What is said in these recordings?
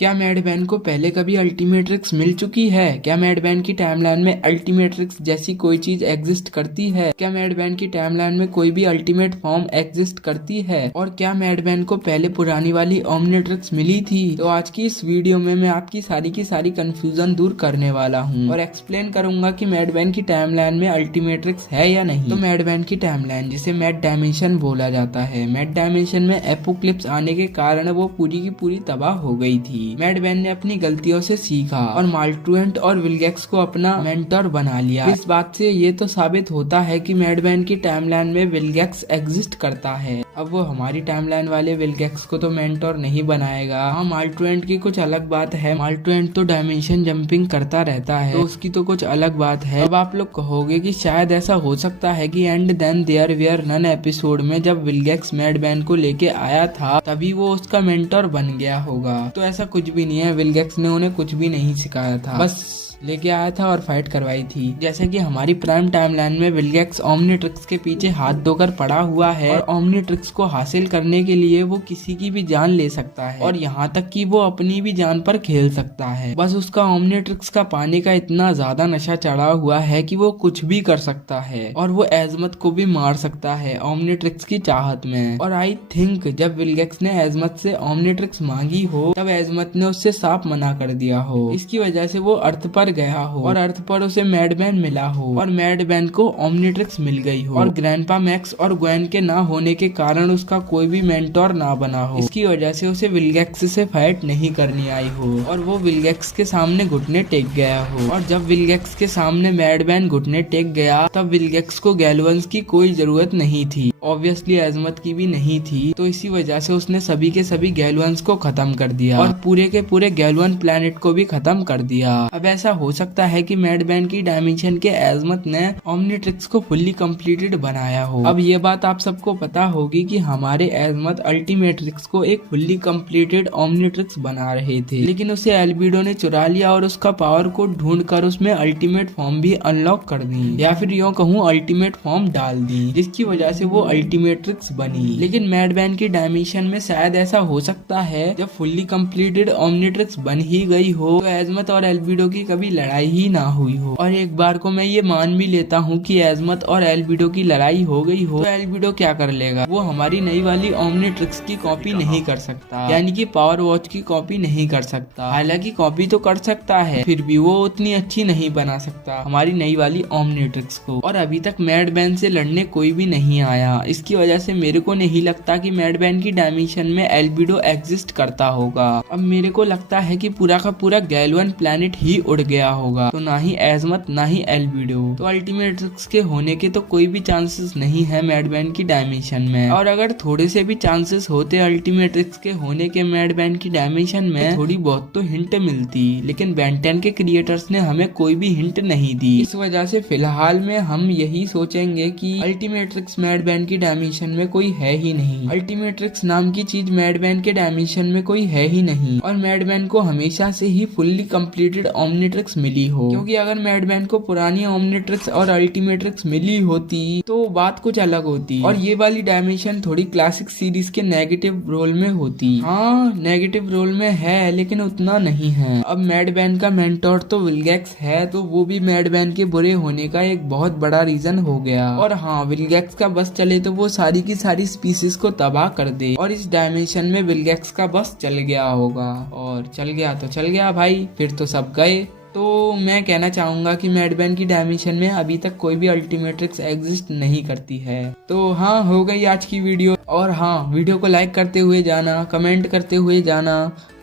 क्या मैडमैन को पहले कभी अल्टीमेट्रिक्स मिल चुकी है? क्या मैडमैन की टाइमलाइन में अल्टीमेट्रिक्स जैसी कोई चीज एग्जिस्ट करती है? क्या मैडमैन की टाइमलाइन में कोई भी अल्टीमेट फॉर्म एग्जिस्ट करती है? और क्या मैडमैन को पहले पुरानी वाली ओमनिट्रिक्स मिली थी? तो आज की इस वीडियो में मैं आपकी सारी कंफ्यूजन दूर करने वाला हूँ और एक्सप्लेन करूंगा कि मैडमैन की टाइमलाइन में अल्टीमेट्रिक्स है या नहीं। तो मैडमैन की टाइमलाइन, जिसे मैड डायमेंशन बोला जाता है, मैड डायमेंशन में एपोक्लिप्स आने के कारण वो पूरी की पूरी तबाह हो गई थी। मैडमैन ने अपनी गलतियों से सीखा और माल्ट्रुएंट और विलगैक्स को अपना मेंटर बना लिया। इस बात से ये तो साबित होता है कि मैडमैन की टाइमलाइन में विलगैक्स एग्जिस्ट करता है। अब वो हमारी टाइमलाइन वाले विलगैक्स को तो मेंटर नहीं बनाएगा। हाँ, माल्ट्रुएंट की कुछ अलग बात है। माल्ट्रुएंट तो डायमेंशन जंपिंग करता रहता है, तो उसकी तो कुछ अलग बात है। अब आप लोग कहोगे कि शायद ऐसा हो सकता है कि and then there were none episode में जब विलगैक्स मैडमैन को लेके आया था तभी वो उसका मेंटर बन गया होगा। तो ऐसा कुछ भी नहीं है। विलगैक्स ने उन्हें कुछ भी नहीं सिखाया था, बस लेके आया था और फाइट करवाई थी। जैसे कि हमारी प्राइम टाइमलाइन में विलगैक्स ओमनिट्रिक्स के पीछे हाथ धोकर पड़ा हुआ है और ओमनिट्रिक्स को हासिल करने के लिए वो किसी की भी जान ले सकता है और यहाँ तक कि वो अपनी भी जान पर खेल सकता है। बस उसका ओमनिट्रिक्स का पाने का इतना ज्यादा नशा चढ़ा हुआ है कि वो कुछ भी कर सकता है और वो एजमत को भी मार सकता है ओमनिट्रिक्स की चाहत में। और आई थिंक जब विलगैक्स ने एजमत से ओमनिट्रिक्स मांगी हो तब एजमत ने उससे साफ मना कर दिया हो। इसकी वजह से वो अर्थ पर गया हो और अर्थ पर उसे मैडमैन मिला हो और मैडमैन को ओमनिट्रिक्स मिल गई हो और ग्रैंडपा मैक्स और ग्वेन के ना होने के कारण उसका कोई भी मेंटोर ना बना हो। इसकी वजह से उसे विलगैक्स से फाइट नहीं करनी आई हो और वो विलगैक्स के सामने घुटने टेक गया हो। और जब विलगैक्स के सामने मैडमैन घुटने टेक गया तब विलगैक्स को गैल्वन्स की कोई जरूरत नहीं थी, ऑब्वियसली एजमत की भी नहीं थी। तो इसी वजह से उसने सभी के सभी गैल्वन्स को खत्म कर दिया और पूरे के पूरे गैल्वन प्लैनेट को भी खत्म कर दिया। अब ऐसा हो सकता है कि मैडमैन की डायमेंशन के एजमत ने ओमनिट्रिक्स को फुल्ली कंप्लीटेड बनाया हो। अब ये बात आप सबको पता होगी कि हमारे एजमत अल्टीमेट्रिक्स को एक फुल्ली कंप्लीटेड ओमनिट्रिक्स बना रहे थे, लेकिन उसे एल्बिडो ने चुरा लिया और उसका पावर को ढूंढ कर उसमें अल्टीमेट फॉर्म भी अनलॉक कर दी, या फिर यूँ कहूँ अल्टीमेट फॉर्म डाल दी, जिसकी वजह से वो अल्टीमेट्रिक्स बनी। लेकिन मैडमैन की डायमेंशन में शायद ऐसा हो सकता है जब फुल्ली कंप्लीटेड ओमनिट्रिक्स बन ही गई हो तो एजमत और एल्बिडो की कभी लड़ाई ही ना हुई हो। और एक बार को मैं ये मान भी लेता हूँ कि एजमत और एल्बिडो की लड़ाई हो गई हो तो एल्बिडो क्या कर लेगा, वो हमारी नई वाली ओमनिट्रिक्स की कॉपी नहीं कर सकता, यानी कि पावर वॉच की कॉपी नहीं कर सकता। हालांकि कॉपी तो कर सकता है, फिर भी वो उतनी अच्छी नहीं बना सकता हमारी नई वाली ओमनिट्रिक्स को। और अभी तक मैडमैन से लड़ने कोई भी नहीं आया। इसकी वजह से मेरे को नहीं लगता कि मैडमैन की डायमेंशन में एल्बिडो एग्जिस्ट करता होगा। अब मेरे को लगता है कि पूरा का पूरा गैल्वन प्लैनेट ही उड़ गया होगा, तो ना ही एजमत ना ही एल्बिडो। तो अल्टीमेट्रिक्स के होने के तो कोई भी चांसेस नहीं है मैडमैन की डायमेंशन में। और अगर थोड़े से भी चांसेस होते अल्टीमेट्रिक्स के होने के मैडमैन की डायमेंशन में, थोड़ी बहुत तो हिंट मिलती, लेकिन बेन 10 के क्रिएटर्स ने हमें कोई भी हिंट नहीं दी। इस वजह से फिलहाल में हम यही सोचेंगे कि अल्टीमेट्रिक्स मैडमैन की डायमेंशन में कोई है ही नहीं। अल्टीमेट्रिक्स नाम की चीज मैडमैन के डायमेंशन में कोई है ही नहीं और मैडमैन को हमेशा से ही फुल्ली कंप्लीटेड ओमनिट्रिक्स मिली हो, क्योंकि अगर मैडमैन को पुरानी ओमनिट्रिक्स और अल्टीमेट्रिक्स मिली होती तो बात कुछ अलग होती और ये वाली डायमेंशन थोड़ी क्लासिक सीरीज के नेगेटिव रोल में होती। हाँ, नेगेटिव रोल में है लेकिन उतना नहीं है। अब मैडमैन का मेंटोर तो विलगैक्स है, तो वो भी मैडमैन के बुरे होने का एक बहुत बड़ा रीजन हो गया। और हाँ, विलगैक्स का बस चले तो वो सारी की सारी स्पीसीज को तबाह कर दे और इस डायमेंशन में विलगैक्स का बस चल गया होगा, और चल गया तो चल गया भाई, फिर तो सब गए। तो मैं कहना चाहूंगा कि मैडमैन की डायमेंशन में अभी तक कोई भी अल्टीमेट्रिक्स एग्जिस्ट नहीं करती है। तो हाँ, हो गई आज की वीडियो। और हाँ, वीडियो को लाइक करते हुए जाना, कमेंट करते हुए जाना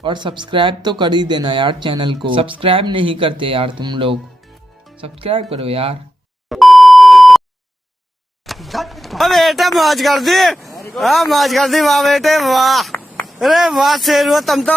और सब्सक्राइब तो कर ही देना यार। चैनल को सब्सक्राइब नहीं करते यार तुम लोग, सब्सक्राइब करो यार। बेटे मौज कर दी, मौज कर दी, वाह बेटे वाह, अरे वाह शेर हुआ तुम तो।